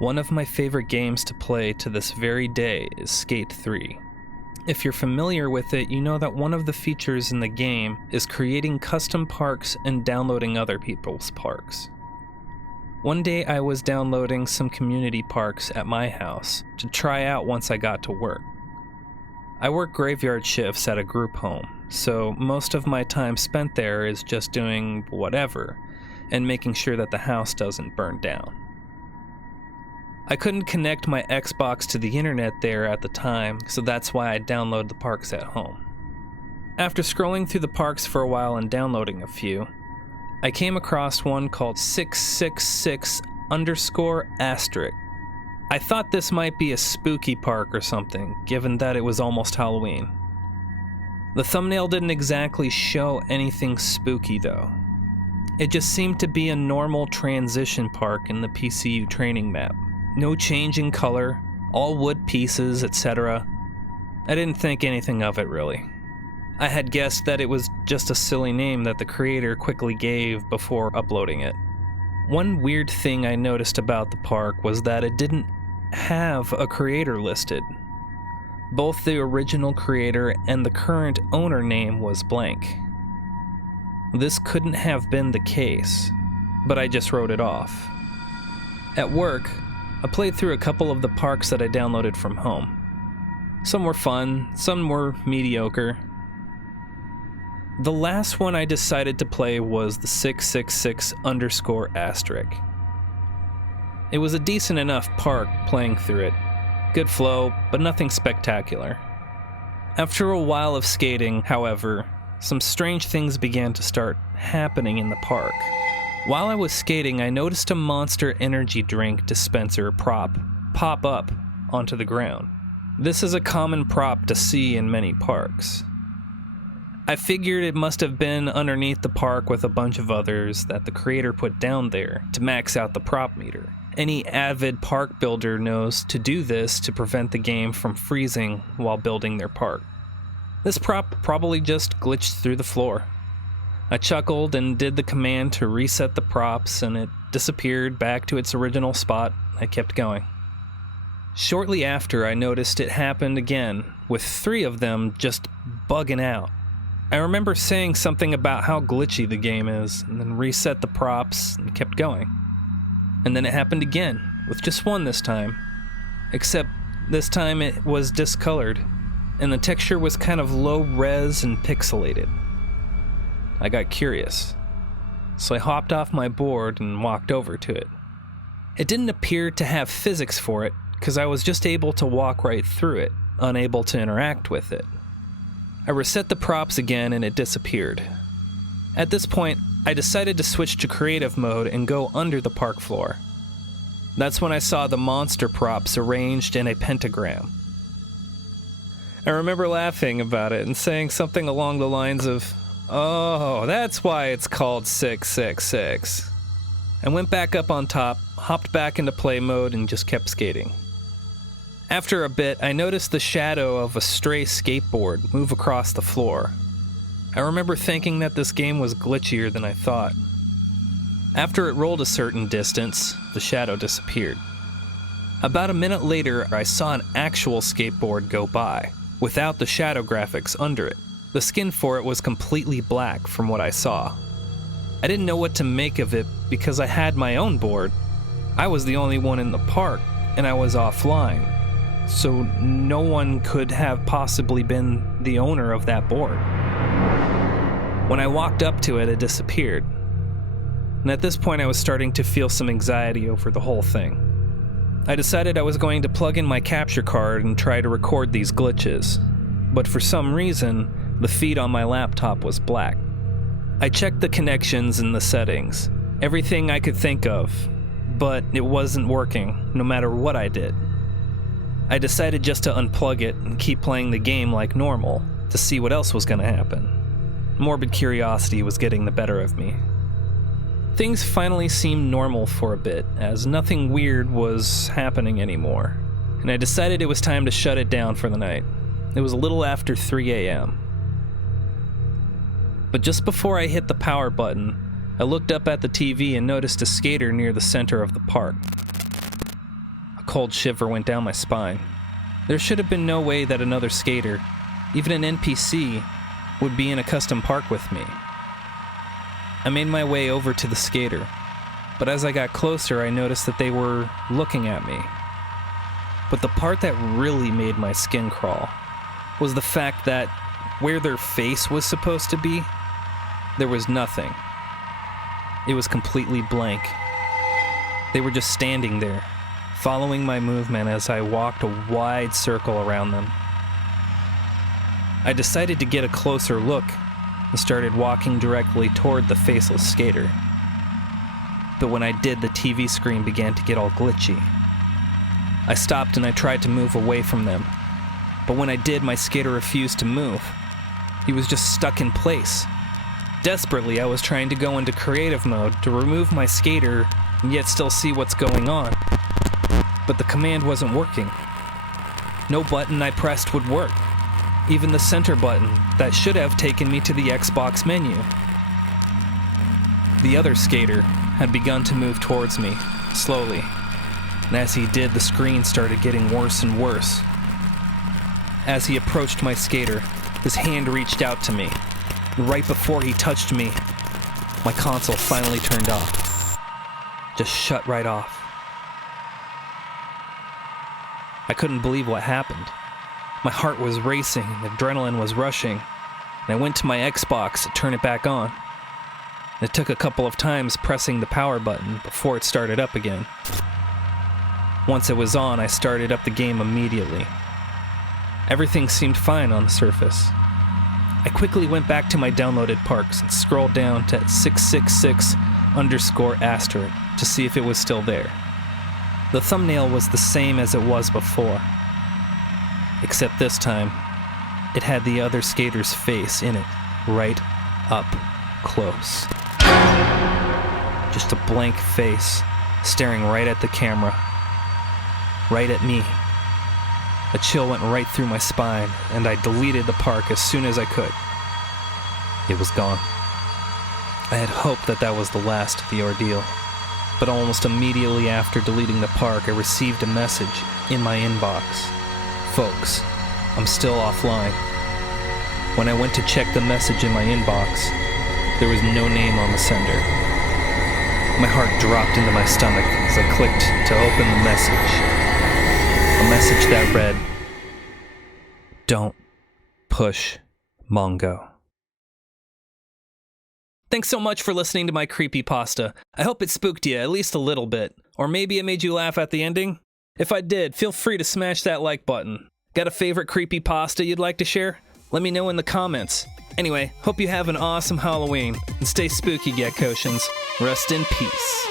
One of my favorite games to play to this very day is Skate 3. If you're familiar with it, you know that one of the features in the game is creating custom parks and downloading other people's parks. One day I was downloading some community parks at my house to try out once I got to work. I work graveyard shifts at a group home, so most of my time spent there is just doing whatever and making sure that the house doesn't burn down. I couldn't connect my Xbox to the internet there at the time, so that's why I download the parks at home. After scrolling through the parks for a while and downloading a few, I came across one called 666_**. I thought this might be a spooky park or something, given that it was almost Halloween. The thumbnail didn't exactly show anything spooky though. It just seemed to be a normal transition park in the PCU training map. No change in color, all wood pieces, etc. I didn't think anything of it really. I had guessed that it was just a silly name that the creator quickly gave before uploading it. One weird thing I noticed about the park was that it didn't have a creator listed. Both the original creator and the current owner name was blank. This couldn't have been the case, but I just wrote it off. At work, I played through a couple of the parks that I downloaded from home. Some were fun, some were mediocre. The last one I decided to play was the 666_**. It was a decent enough park playing through it. Good flow, but nothing spectacular. After a while of skating, however, some strange things began to start happening in the park. While I was skating, I noticed a Monster energy drink dispenser prop pop up onto the ground. This is a common prop to see in many parks. I figured it must have been underneath the park with a bunch of others that the creator put down there to max out the prop meter. Any avid park builder knows to do this to prevent the game from freezing while building their park. This prop probably just glitched through the floor. I chuckled and did the command to reset the props, and it disappeared back to its original spot. I kept going. Shortly after, I noticed it happened again, with 3 of them just bugging out. I remember saying something about how glitchy the game is, and then reset the props and kept going. And then it happened again, with just 1 this time. Except this time it was discolored, and the texture was kind of low res and pixelated. I got curious, so I hopped off my board and walked over to it. It didn't appear to have physics for it, because I was just able to walk right through it, unable to interact with it. I reset the props again and it disappeared. At this point, I decided to switch to creative mode and go under the park floor. That's when I saw the monster props arranged in a pentagram. I remember laughing about it and saying something along the lines of, "Oh, that's why it's called 666. I went back up on top, hopped back into play mode, and just kept skating. After a bit, I noticed the shadow of a stray skateboard move across the floor. I remember thinking that this game was glitchier than I thought. After it rolled a certain distance, the shadow disappeared. About a minute later, I saw an actual skateboard go by, without the shadow graphics under it. The skin for it was completely black from what I saw. I didn't know what to make of it because I had my own board. I was the only one in the park, and I was offline, so no one could have possibly been the owner of that board. When I walked up to it, it disappeared. And at this point, I was starting to feel some anxiety over the whole thing. I decided I was going to plug in my capture card and try to record these glitches, but for some reason, the feed on my laptop was black. I checked the connections and the settings, everything I could think of, but it wasn't working, no matter what I did. I decided just to unplug it and keep playing the game like normal, to see what else was going to happen. Morbid curiosity was getting the better of me. Things finally seemed normal for a bit, as nothing weird was happening anymore, and I decided it was time to shut it down for the night. It was a little after 3 a.m. But just before I hit the power button, I looked up at the TV and noticed a skater near the center of the park. cold shiver went down my spine. There should have been no way that another skater, even an NPC, would be in a custom park with me. I made my way over to the skater, but as I got closer, I noticed that they were looking at me. But the part that really made my skin crawl was the fact that where their face was supposed to be, there was nothing. It was completely blank. They were just standing there, following my movement as I walked a wide circle around them. I decided to get a closer look and started walking directly toward the faceless skater. But when I did, the TV screen began to get all glitchy. I stopped and I tried to move away from them. But when I did, my skater refused to move. He was just stuck in place. Desperately, I was trying to go into creative mode to remove my skater and yet still see what's going on. But the command wasn't working. No button I pressed would work. Even the center button that should have taken me to the Xbox menu. The other skater had begun to move towards me, slowly. And as he did, the screen started getting worse and worse. As he approached my skater, his hand reached out to me. And right before he touched me, my console finally turned off. Just shut right off. I couldn't believe what happened. My heart was racing, and adrenaline was rushing, and I went to my Xbox to turn it back on. It took a couple of times pressing the power button before it started up again. Once it was on, I started up the game immediately. Everything seemed fine on the surface. I quickly went back to my downloaded parks and scrolled down to 666_* to see if it was still there. The thumbnail was the same as it was before. Except this time, it had the other skater's face in it, right up close. Just a blank face, staring right at the camera, right at me. A chill went right through my spine, and I deleted the park as soon as I could. It was gone. I had hoped that that was the last of the ordeal, but almost immediately after deleting the park, I received a message in my inbox. Folks, I'm still offline. When I went to check the message in my inbox, there was no name on the sender. My heart dropped into my stomach as I clicked to open the message. A message that read, "Don't push Mongo." Thanks so much for listening to my creepypasta. I hope it spooked you at least a little bit. Or maybe it made you laugh at the ending. If I did, feel free to smash that like button. Got a favorite creepypasta you'd like to share? Let me know in the comments. Anyway, hope you have an awesome Halloween, and stay spooky, Gekkotians. Rest in peace.